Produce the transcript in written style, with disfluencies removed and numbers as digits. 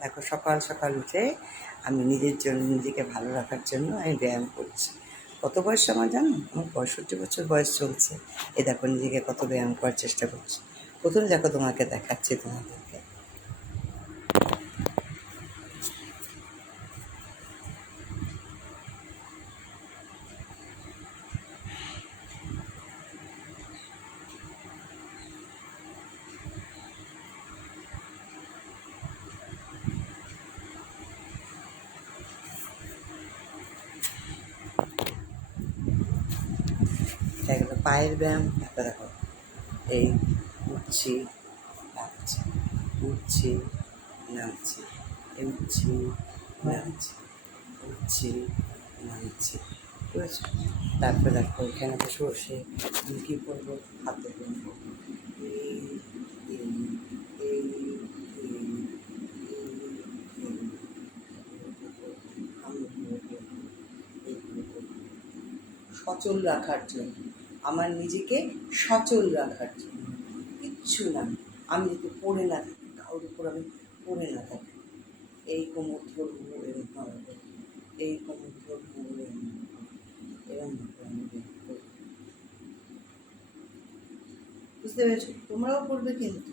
দেখো সকাল সকাল উঠে আমি নিজের জন্য, নিজেকে ভালো রাখার জন্য আমি ব্যায়াম করছি। কত বয়স আমার জানো? আমার 65 বছর বয়স চলছে। এ দেখো নিজেকে কত ব্যায়াম করার চেষ্টা করছি। প্রথমে দেখো তোমাকে দেখাচ্ছি তোমাদেরকে। এগুলো পায়ের ব্যায়াম। একটা দেখো, এই উঠছি, নামছি, উঠছি, নামছি, উঠছি, নামছি, উঠছি, নামছি, বুঝেছো? তারপরে দেখো এখানে বসে বসে আমি কী করবো, হাতে গুনবো, এই এই এই এই সচল রাখার জন্য, আমার নিজেকে সচল রাখার জন্য, কিচ্ছু না। আমি যাতে পড়ে না থাকি, কারোর উপর আমি পড়ে না থাকি। এই কোমর ধরবো, এরকম হবে, এই কোমর ধরবো, এরকম আমি বুঝতে পেরেছো? তোমরাও করবে কিন্তু।